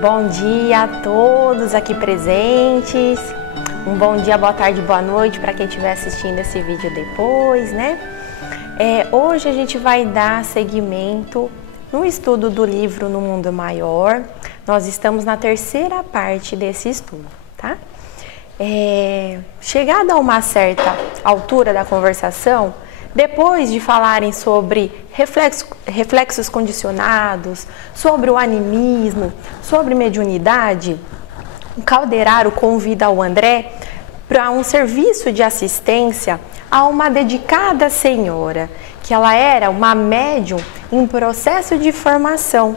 Bom dia a todos aqui presentes, um bom dia, boa tarde, boa noite para quem estiver assistindo esse vídeo depois, né? Hoje a gente vai dar seguimento no estudo do livro No Mundo Maior. Nós estamos na terceira parte desse estudo, tá? Chegada a uma certa altura da conversação, depois de falarem sobre reflexos condicionados, sobre o animismo, sobre mediunidade, o Calderaro convida o André para um serviço de assistência a uma dedicada senhora, que ela era uma médium em processo de formação,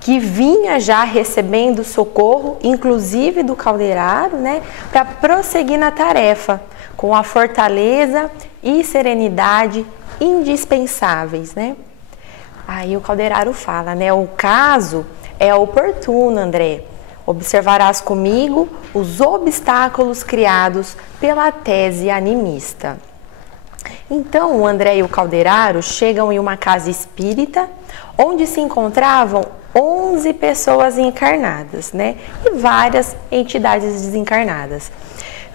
que vinha já recebendo socorro, inclusive do Calderaro, né, para prosseguir na tarefa, com a fortaleza e serenidade indispensáveis, né? Aí o Calderaro fala, né, o caso é oportuno, André. Observarás comigo os obstáculos criados pela tese animista. Então, o André e o Calderaro chegam em uma casa espírita, onde se encontravam 11 pessoas encarnadas, né? E várias entidades desencarnadas.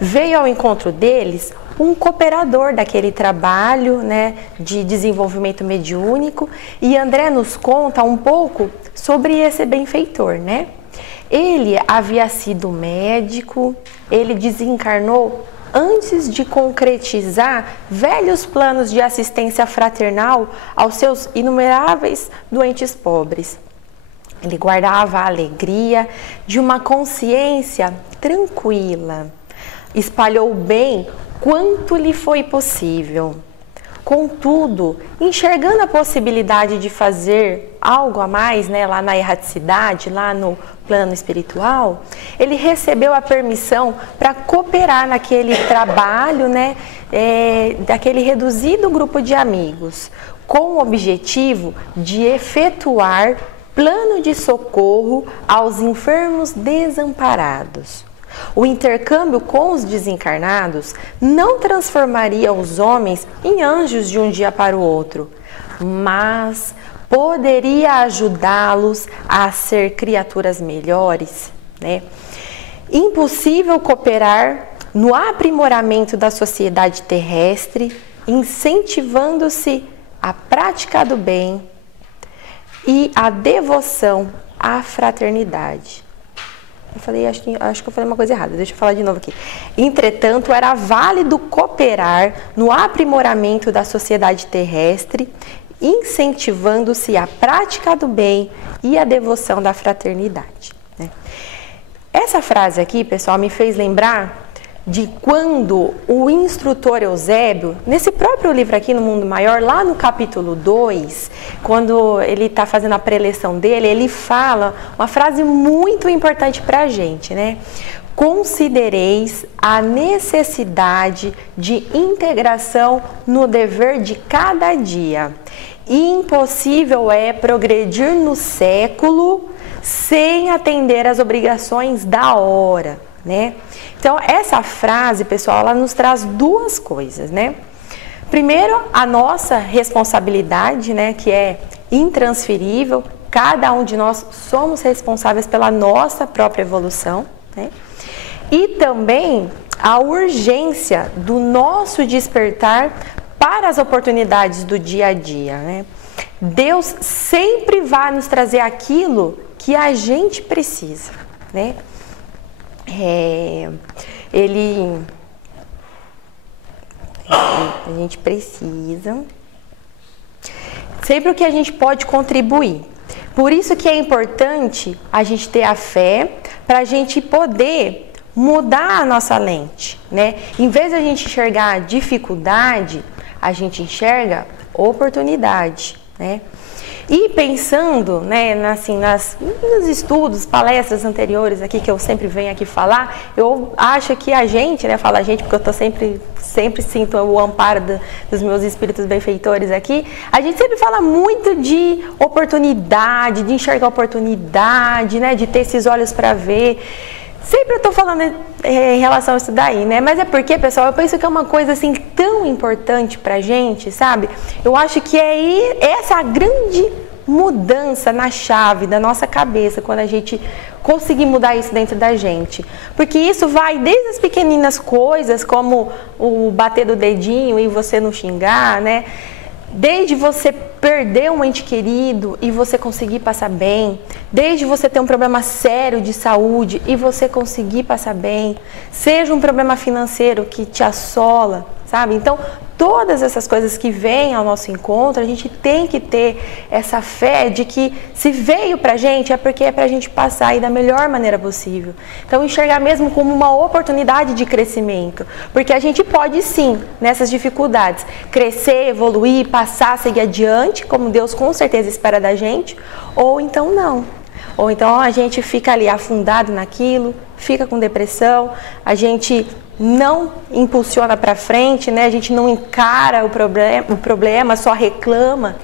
Veio ao encontro deles um cooperador daquele trabalho, né, de desenvolvimento mediúnico, e André nos conta um pouco sobre esse benfeitor, né? Ele havia sido médico, ele desencarnou antes de concretizar velhos planos de assistência fraternal aos seus inumeráveis doentes pobres. Ele guardava a alegria de uma consciência tranquila, espalhou o bem quanto lhe foi possível. Contudo, enxergando a possibilidade de fazer algo a mais, né, lá na erraticidade, lá no plano espiritual, ele recebeu a permissão para cooperar naquele trabalho, né, daquele reduzido grupo de amigos, com o objetivo de efetuar plano de socorro aos enfermos desamparados. O intercâmbio com os desencarnados não transformaria os homens em anjos de um dia para o outro, mas poderia ajudá-los a ser criaturas melhores, né? Impossível cooperar no aprimoramento da sociedade terrestre, incentivando-se a prática do bem e a devoção à fraternidade. Acho que eu falei uma coisa errada, deixa eu falar de novo aqui. Entretanto, era válido cooperar no aprimoramento da sociedade terrestre, incentivando-se a prática do bem e a devoção da fraternidade, né? Essa frase aqui, pessoal, me fez lembrar de quando o instrutor Eusébio, nesse próprio livro aqui, No Mundo Maior, lá no capítulo 2, quando ele está fazendo a preleção dele, ele fala uma frase muito importante para a gente, né? Considereis a necessidade de integração no dever de cada dia. Impossível é progredir no século sem atender às obrigações da hora, né? Então, essa frase, pessoal, ela nos traz duas coisas, né? Primeiro, a nossa responsabilidade, né, que é intransferível. Cada um de nós somos responsáveis pela nossa própria evolução, né? E também a urgência do nosso despertar para as oportunidades do dia a dia, né? Deus sempre vai nos trazer aquilo que a gente precisa, né? A gente precisa sempre o que a gente pode contribuir. Por isso que é importante a gente ter a fé para a gente poder mudar a nossa lente, né? Em vez de a gente enxergar dificuldade, a gente enxerga oportunidade, né? E pensando, né, assim, nos estudos, palestras anteriores aqui que eu sempre venho aqui falar, eu acho que a gente, né, falo a gente porque eu tô sempre sinto o amparo dos meus espíritos benfeitores aqui, a gente sempre fala muito de oportunidade, de enxergar oportunidade, né, de ter esses olhos para ver. Sempre eu tô falando em relação a isso daí, né? Mas é porque, pessoal, eu penso que é uma coisa assim tão importante pra gente, sabe? Eu acho que é essa a grande mudança na chave da nossa cabeça quando a gente conseguir mudar isso dentro da gente. Porque isso vai desde as pequeninas coisas, como o bater do dedinho e você não xingar, né? Desde você perder um ente querido e você conseguir passar bem, desde você ter um problema sério de saúde e você conseguir passar bem, seja um problema financeiro que te assola, sabe? Então, todas essas coisas que vêm ao nosso encontro, a gente tem que ter essa fé de que se veio pra gente é porque é pra gente passar aí da melhor maneira possível. Então, enxergar mesmo como uma oportunidade de crescimento, porque a gente pode sim, nessas dificuldades, crescer, evoluir, passar, seguir adiante, como Deus com certeza espera da gente, ou então não. Ou então a gente fica ali afundado naquilo, fica com depressão, a gente não impulsiona para frente, né? A gente não encara o problema, só reclama.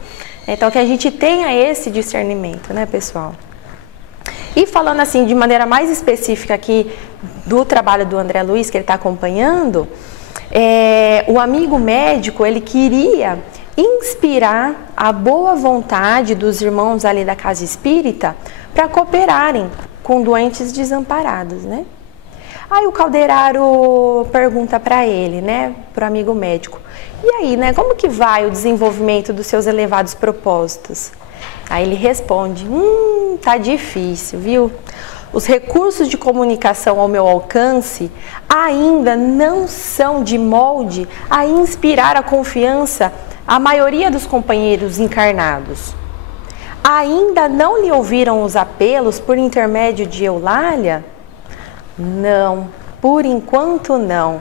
Então que a gente tenha esse discernimento, né, pessoal? E falando assim de maneira mais específica aqui do trabalho do André Luiz, que ele está acompanhando, o amigo médico, ele queria inspirar a boa vontade dos irmãos ali da casa espírita para cooperarem com doentes desamparados, né? Aí o Calderaro pergunta para ele, né, para o amigo médico, e aí, né, como que vai o desenvolvimento dos seus elevados propósitos? Aí ele responde, tá difícil, viu? Os recursos de comunicação ao meu alcance ainda não são de molde a inspirar a confiança à maioria dos companheiros encarnados. Ainda não lhe ouviram os apelos por intermédio de Eulália? Não, por enquanto não.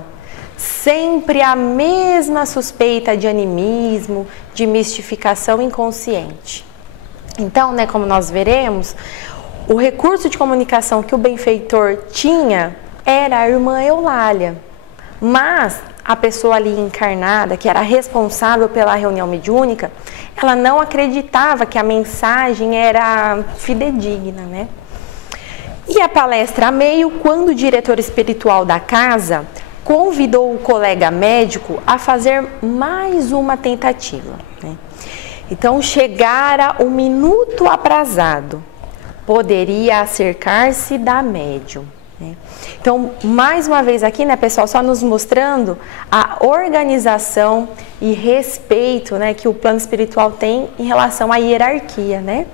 Sempre a mesma suspeita de animismo, de mistificação inconsciente. Então, né, como nós veremos, o recurso de comunicação que o benfeitor tinha era a irmã Eulália. Mas a pessoa ali encarnada, que era responsável pela reunião mediúnica, ela não acreditava que a mensagem era fidedigna, né? E a palestra a meio, quando o diretor espiritual da casa convidou o colega médico a fazer mais uma tentativa, né? Então, chegara um minuto aprazado, poderia acercar-se da médium, né? Então, mais uma vez aqui, né, pessoal, só nos mostrando a organização e respeito, né, que o plano espiritual tem em relação à hierarquia, né?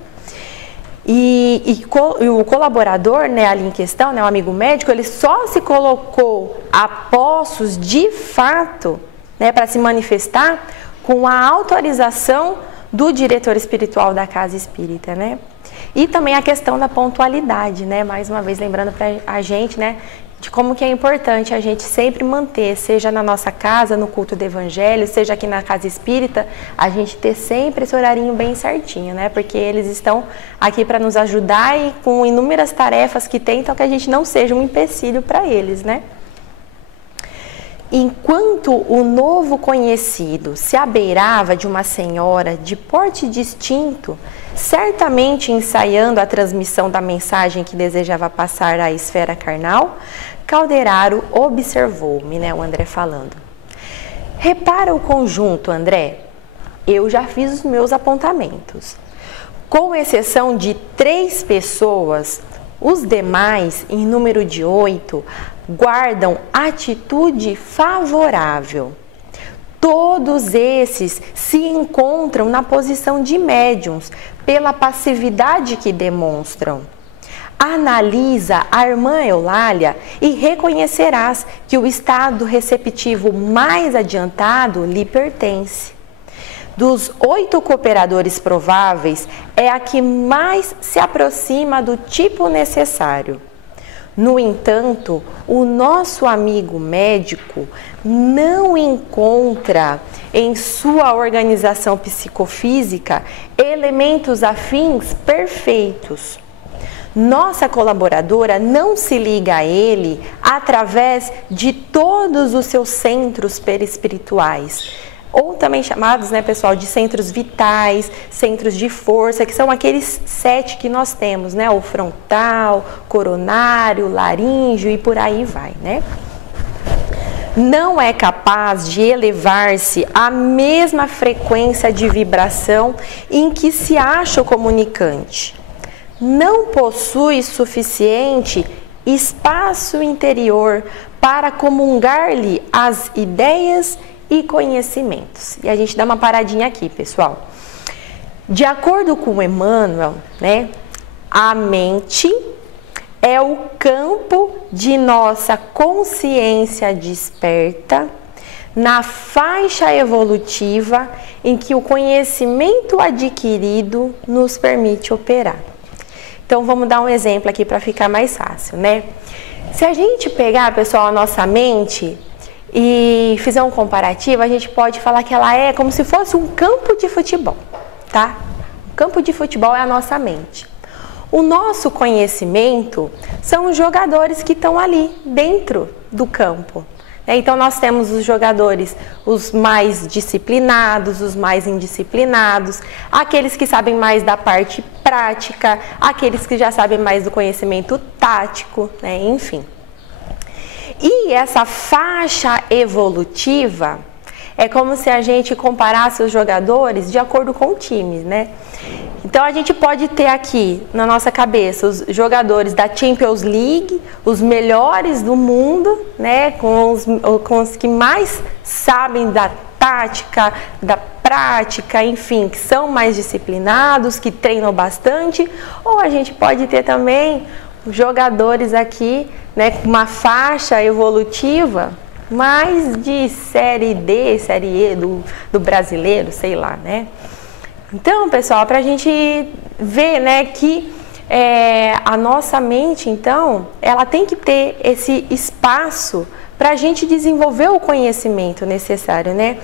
E o colaborador, né, ali em questão, né, o amigo médico, ele só se colocou a postos de fato, né, para se manifestar com a autorização do diretor espiritual da casa espírita, né? E também a questão da pontualidade, né? Mais uma vez lembrando para a gente, né, de como que é importante a gente sempre manter, seja na nossa casa, no culto do evangelho, seja aqui na casa espírita, a gente ter sempre esse horarinho bem certinho, né? Porque eles estão aqui para nos ajudar e com inúmeras tarefas que tem, então que a gente não seja um empecilho para eles, né? Enquanto o novo conhecido se abeirava de uma senhora de porte distinto, certamente ensaiando a transmissão da mensagem que desejava passar à esfera carnal, Calderaro observou-me, né, o André falando. Repara o conjunto, André. Eu já fiz os meus apontamentos. Com exceção de 3 pessoas, os demais, em número de 8, guardam atitude favorável. Todos esses se encontram na posição de médiuns pela passividade que demonstram. Analisa a irmã Eulália e reconhecerás que o estado receptivo mais adiantado lhe pertence. Dos 8 cooperadores prováveis, é a que mais se aproxima do tipo necessário. No entanto, o nosso amigo médico não encontra em sua organização psicofísica elementos afins perfeitos. Nossa colaboradora não se liga a ele através de todos os seus centros perispirituais, ou também chamados, né, pessoal, de centros vitais, centros de força, que são aqueles 7 que nós temos, né, o frontal, coronário, laríngeo e por aí vai, né? Não é capaz de elevar-se à mesma frequência de vibração em que se acha o comunicante. não possui suficiente espaço interior para comungar-lhe as ideias e conhecimentos. E a gente dá uma paradinha aqui, pessoal. De acordo com Emmanuel, né, a mente é o campo de nossa consciência desperta na faixa evolutiva em que o conhecimento adquirido nos permite operar. Então, vamos dar um exemplo aqui para ficar mais fácil, né? Se a gente pegar, pessoal, a nossa mente e fizer um comparativo, a gente pode falar que ela é como se fosse um campo de futebol, tá? O campo de futebol é a nossa mente. O nosso conhecimento são os jogadores que estão ali dentro do campo. Então, nós temos os jogadores, os mais disciplinados, os mais indisciplinados, aqueles que sabem mais da parte prática, aqueles que já sabem mais do conhecimento tático, né? Enfim. E essa faixa evolutiva é como se a gente comparasse os jogadores de acordo com o time, né? Então, a gente pode ter aqui na nossa cabeça os jogadores da Champions League, os melhores do mundo, né? Com os que mais sabem da tática, da prática, enfim, que são mais disciplinados, que treinam bastante. Ou a gente pode ter também jogadores aqui, né, com uma faixa evolutiva mais de série D, série E do brasileiro, sei lá, né? Então, pessoal, para a gente ver, né, que a nossa mente, então, ela tem que ter esse espaço para a gente desenvolver o conhecimento necessário, né?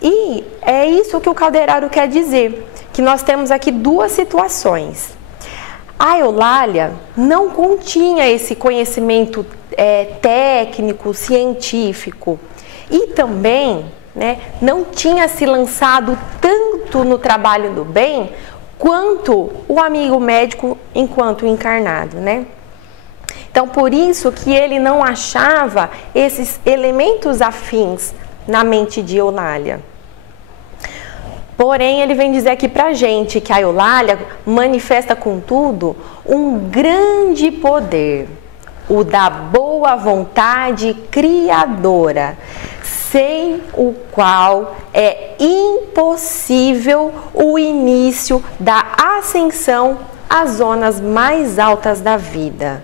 E é isso que o Calderaro quer dizer, que nós temos aqui duas situações. A Eulália não continha esse conhecimento técnico, científico, e também, né, não tinha se lançado tanto no trabalho do bem quanto o amigo médico enquanto encarnado, né? Então, por isso que ele não achava esses elementos afins na mente de Eulália. Porém, ele vem dizer aqui pra gente que a Eulália manifesta, contudo, um grande poder, o da boa vontade criadora, sem o qual é impossível o início da ascensão às zonas mais altas da vida.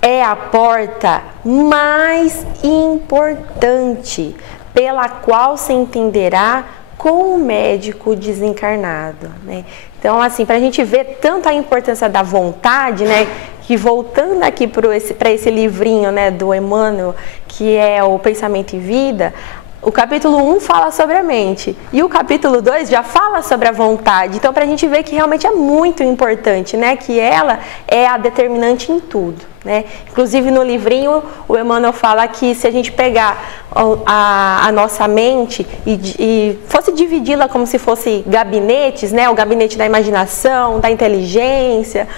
É a porta mais importante pela qual se entenderá com o médico desencarnado, né? Então, assim, para a gente ver tanto a importância da vontade, né? Que voltando aqui para esse livrinho, né, do Emmanuel, que é o Pensamento e Vida, o capítulo 1 fala sobre a mente e o capítulo 2 já fala sobre a vontade. Então, para a gente ver que realmente é muito importante, né? Que ela é a determinante em tudo, né? Inclusive, no livrinho, o Emmanuel fala que se a gente pegar a nossa mente e fosse dividi-la como se fosse gabinetes, né? O gabinete da imaginação, da inteligência,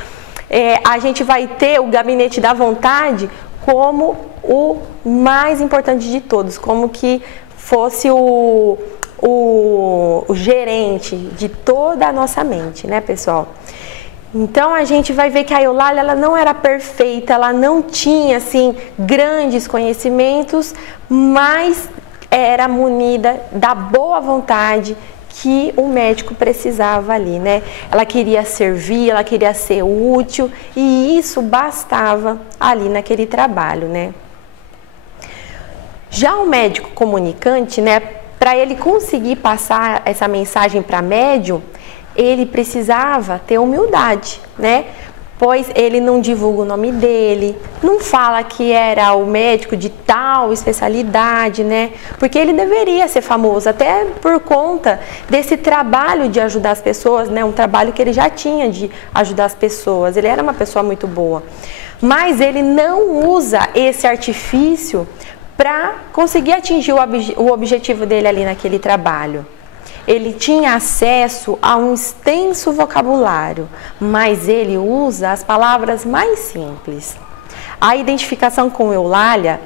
a gente vai ter o gabinete da vontade como o mais importante de todos, como que fosse o gerente de toda a nossa mente, né, pessoal? Então, a gente vai ver que a Eulália, ela não era perfeita, ela não tinha, assim, grandes conhecimentos, mas era munida da boa vontade que o médico precisava ali, né? Ela queria servir, ela queria ser útil, e isso bastava ali naquele trabalho, né? Já o médico comunicante, né, para ele conseguir passar essa mensagem para médium, ele precisava ter humildade, né? Pois ele não divulga o nome dele, não fala que era o médico de tal especialidade, né? Porque ele deveria ser famoso, até por conta desse trabalho de ajudar as pessoas, né? Um trabalho que ele já tinha de ajudar as pessoas, ele era uma pessoa muito boa. Mas ele não usa esse artifício para conseguir atingir o objetivo dele ali naquele trabalho. Ele tinha acesso a um extenso vocabulário, mas ele usa as palavras mais simples. A identificação com Eulália,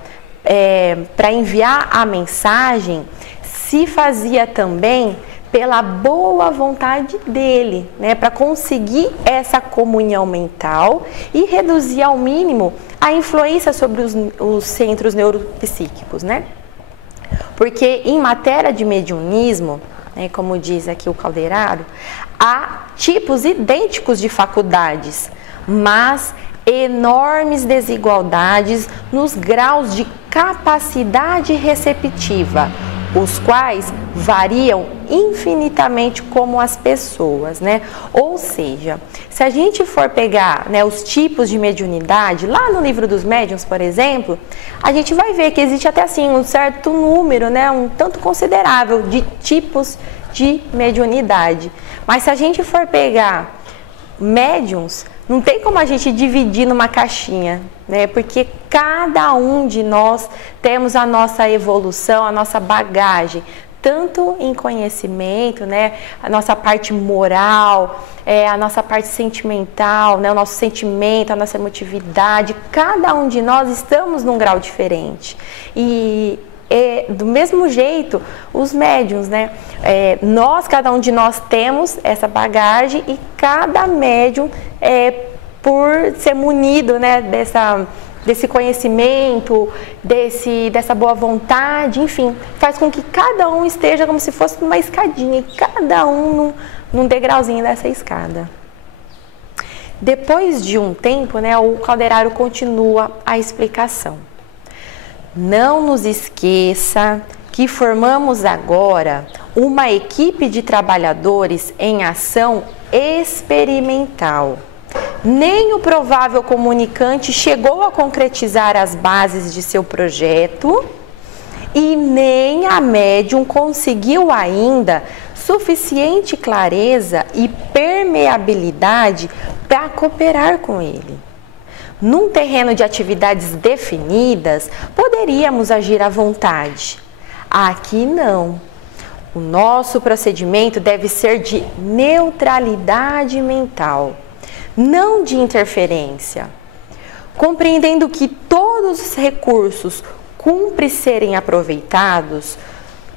para enviar a mensagem, se fazia também pela boa vontade dele, né, para conseguir essa comunhão mental e reduzir ao mínimo a influência sobre os centros neuropsíquicos, né? Porque em matéria de mediunismo, né, como diz aqui o Calderaro, há tipos idênticos de faculdades, mas enormes desigualdades nos graus de capacidade receptiva, os quais variam infinitamente como as pessoas, né? Ou seja, se a gente for pegar, né, os tipos de mediunidade, lá no Livro dos Médiuns, por exemplo, a gente vai ver que existe até assim um certo número, né, um tanto considerável de tipos de mediunidade. Mas se a gente for pegar médiuns, não tem como a gente dividir numa caixinha, né? Porque cada um de nós temos a nossa evolução, a nossa bagagem, tanto em conhecimento, né? A nossa parte moral, a nossa parte sentimental, né? O nosso sentimento, a nossa emotividade. Cada um de nós estamos num grau diferente. E do mesmo jeito, os médiuns, né? Cada um de nós temos essa bagagem e cada médium, por ser munido, né, desse conhecimento, dessa boa vontade, enfim, faz com que cada um esteja como se fosse numa escadinha, e cada um num degrauzinho dessa escada. Depois de um tempo, né, o Calderaro continua a explicação. Não nos esqueça que formamos agora uma equipe de trabalhadores em ação experimental. Nem o provável comunicante chegou a concretizar as bases de seu projeto e nem a médium conseguiu ainda suficiente clareza e permeabilidade para cooperar com ele. Num terreno de atividades definidas, poderíamos agir à vontade. Aqui não. O nosso procedimento deve ser de neutralidade mental, não de interferência. Compreendendo que todos os recursos cumpre serem aproveitados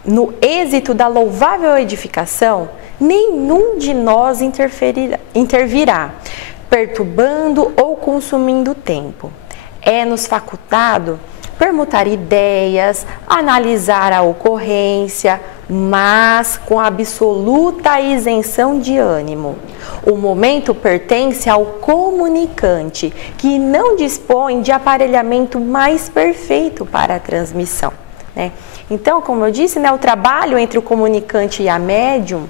no êxito da louvável edificação, nenhum de nós intervirá, perturbando ou consumindo tempo. É-nos facultado permutar ideias, analisar a ocorrência, mas com absoluta isenção de ânimo. O momento pertence ao comunicante, que não dispõe de aparelhamento mais perfeito para a transmissão, né? Então, como eu disse, né, o trabalho entre o comunicante e a médium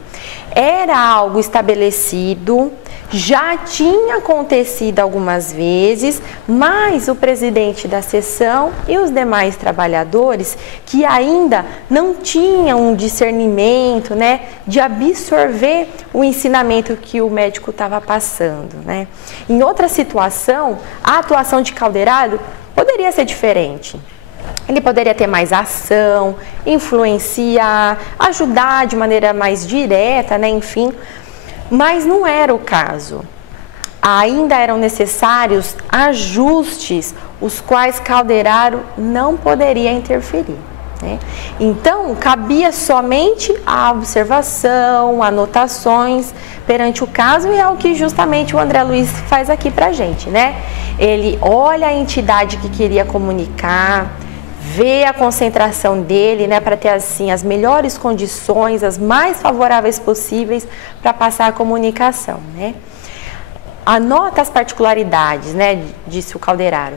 era algo estabelecido, já tinha acontecido algumas vezes, mas o presidente da sessão e os demais trabalhadores que ainda não tinham um discernimento, né, de absorver o ensinamento que o médico estava passando, né? Em outra situação, a atuação de Calderaro poderia ser diferente. Ele poderia ter mais ação, influenciar, ajudar de maneira mais direta, né? Enfim, mas não era o caso. Ainda eram necessários ajustes, os quais Calderaro não poderia interferir, né? Então, cabia somente a observação, anotações perante o caso, e é o que justamente o André Luiz faz aqui pra gente, né? Ele olha a entidade que queria comunicar, vê a concentração dele, né, para ter assim as melhores condições, as mais favoráveis possíveis para passar a comunicação, né? Anota as particularidades, né, disse o Calderaro.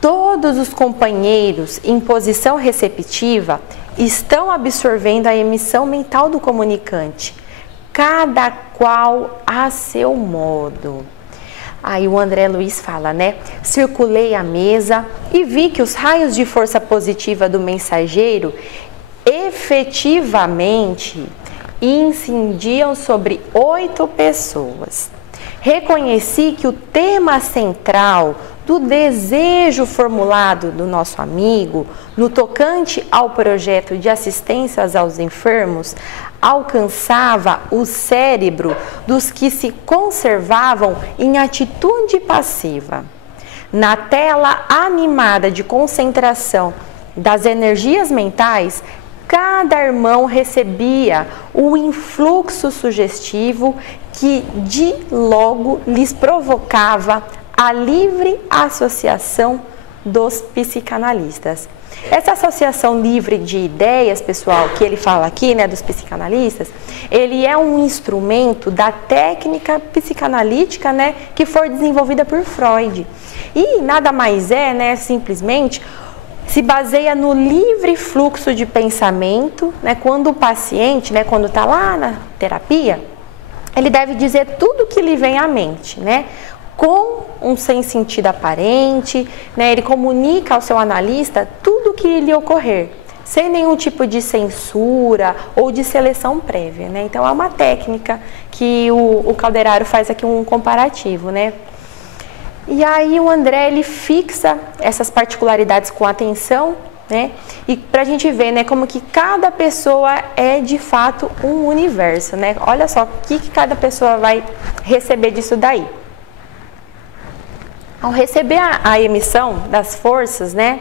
Todos os companheiros em posição receptiva estão absorvendo a emissão mental do comunicante, cada qual a seu modo. Aí o André Luiz fala, né? Circulei a mesa e vi que os raios de força positiva do mensageiro efetivamente incidiam sobre 8 pessoas. Reconheci que o tema central do desejo formulado do nosso amigo no tocante ao projeto de assistência aos enfermos alcançava o cérebro dos que se conservavam em atitude passiva. Na tela animada de concentração das energias mentais, cada irmão recebia o influxo sugestivo que de logo lhes provocava a livre associação dos psicanalistas. Essa associação livre de ideias, pessoal, que ele fala aqui, né, dos psicanalistas, ele é um instrumento da técnica psicanalítica, né, que foi desenvolvida por Freud. E nada mais é, né, simplesmente se baseia no livre fluxo de pensamento, né, quando o paciente, né, quando está lá na terapia, ele deve dizer tudo que lhe vem à mente, né, com um sem sentido aparente, né, ele comunica ao seu analista tudo o que lhe ocorrer, sem nenhum tipo de censura ou de seleção prévia, né. Então é uma técnica que o Calderaro faz aqui um comparativo, né. E aí o André, ele fixa essas particularidades com atenção, né? E pra gente ver, né, como que cada pessoa é de fato um universo, né? Olha só o que cada pessoa vai receber disso daí. Ao receber a emissão das forças, né,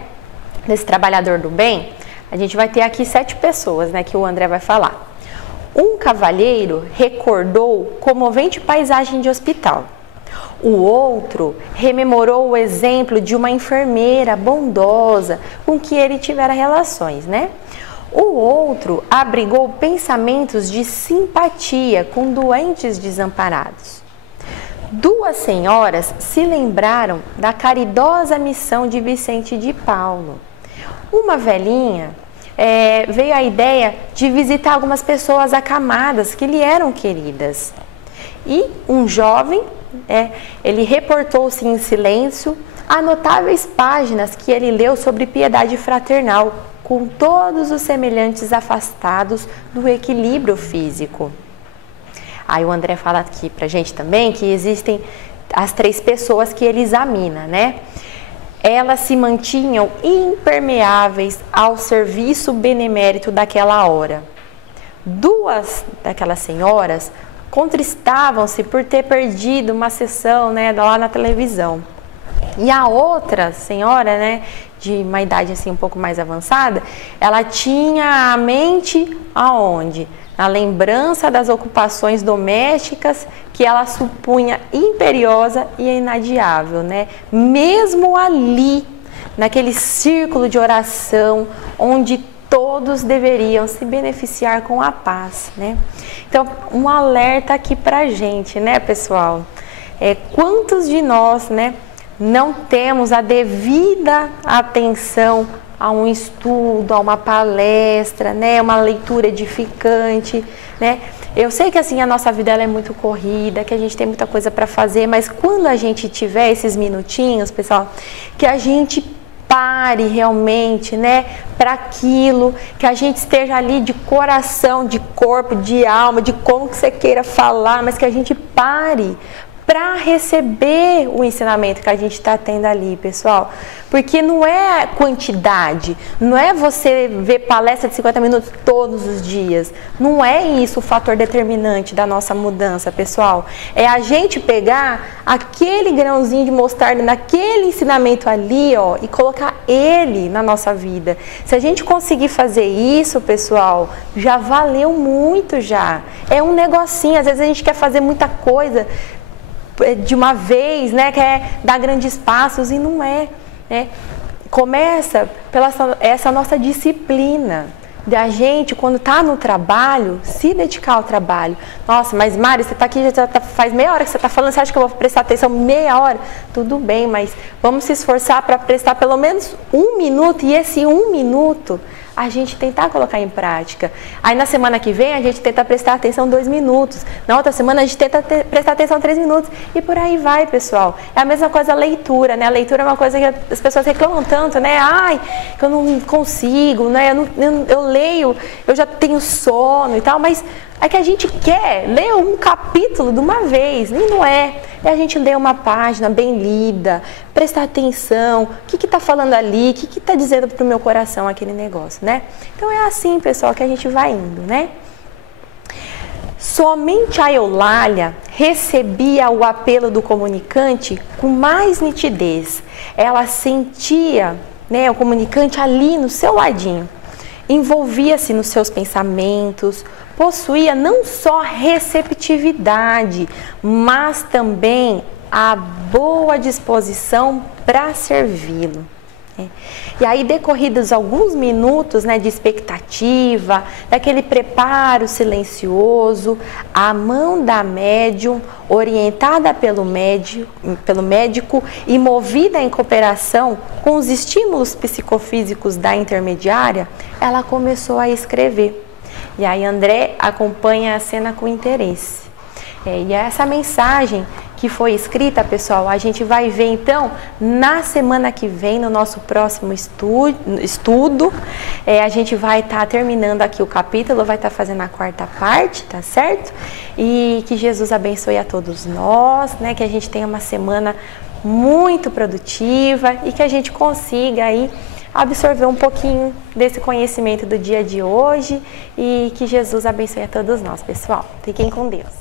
desse trabalhador do bem, a gente vai ter aqui 7 pessoas, né, que o André vai falar. Um cavalheiro recordou comovente paisagem de hospital. O outro rememorou o exemplo de uma enfermeira bondosa com que ele tivera relações, né? O outro abrigou pensamentos de simpatia com doentes desamparados. 2 senhoras se lembraram da caridosa missão de Vicente de Paulo. Uma velhinha veio a ideia de visitar algumas pessoas acamadas que lhe eram queridas. E um jovem, ele reportou-se em silêncio a notáveis páginas que ele leu sobre piedade fraternal, com todos os semelhantes afastados do equilíbrio físico. Aí o André fala aqui pra gente também que existem as 3 pessoas que ele examina, né? Elas se mantinham impermeáveis ao serviço benemérito daquela hora. 2 daquelas senhoras contristavam-se por ter perdido uma sessão, né, lá na televisão. E a outra senhora, né, de uma idade assim um pouco mais avançada, ela tinha a mente aonde? Na lembrança das ocupações domésticas que ela supunha imperiosa e inadiável, né? Mesmo ali, naquele círculo de oração onde todos deveriam se beneficiar com a paz, né? Então, um alerta aqui pra gente, né, pessoal? Quantos de nós, né, não temos a devida atenção a um estudo, a uma palestra, né, uma leitura edificante, né? Eu sei que assim a nossa vida ela é muito corrida, que a gente tem muita coisa para fazer, mas quando a gente tiver esses minutinhos, pessoal, que a gente pare realmente, né, para aquilo, que a gente esteja ali de coração, de corpo, de alma, de como que você queira falar, mas que a gente pare para receber o ensinamento que a gente está tendo ali, pessoal. Porque não é quantidade, não é você ver palestra de 50 minutos todos os dias. Não é isso o fator determinante da nossa mudança, pessoal. É a gente pegar aquele grãozinho de mostarda naquele ensinamento ali, ó, e colocar ele na nossa vida. Se a gente conseguir fazer isso, pessoal, já valeu muito já. É um negocinho, às vezes a gente quer fazer muita coisa de uma vez, né, quer dar grandes passos e não é, né? Começa pela essa nossa disciplina da gente, quando está no trabalho, se dedicar ao trabalho. Nossa, mas Mari, você está aqui, faz meia hora que você está falando, você acha que eu vou prestar atenção meia hora? Tudo bem, mas vamos se esforçar para prestar pelo menos 1 minuto, e esse 1 minuto a gente tentar colocar em prática. Aí na semana que vem a gente tenta prestar atenção 2 minutos, na outra semana a gente tenta prestar atenção 3 minutos, e por aí vai, pessoal. É a mesma coisa a leitura, né? A leitura é uma coisa que as pessoas reclamam tanto, né? Ai, que eu não consigo, né? Eu leio, eu já tenho sono e tal, mas é que a gente quer ler um capítulo de uma vez, e não é. É a gente ler uma página bem lida, prestar atenção, o que está falando ali, o que está dizendo para o meu coração aquele negócio, né? Então é assim, pessoal, que a gente vai indo, né? Somente a Eulália recebia o apelo do comunicante com mais nitidez. Ela sentia, né, o comunicante ali no seu ladinho. envolvia-se nos seus pensamentos, possuía não só receptividade, mas também a boa disposição para servi-lo. E aí, decorridos alguns minutos, né, de expectativa, daquele preparo silencioso, a mão da médium, orientada pelo médico e movida em cooperação com os estímulos psicofísicos da intermediária, ela começou a escrever. E aí André acompanha a cena com interesse. E essa mensagem que foi escrita, pessoal, a gente vai ver então na semana que vem, no nosso próximo estudo. A gente vai estar terminando aqui o capítulo, vai estar fazendo a quarta parte, tá certo? E que Jesus abençoe a todos nós, né? Que a gente tenha uma semana muito produtiva e que a gente consiga aí absorver um pouquinho desse conhecimento do dia de hoje e que Jesus abençoe a todos nós, pessoal. Fiquem com Deus.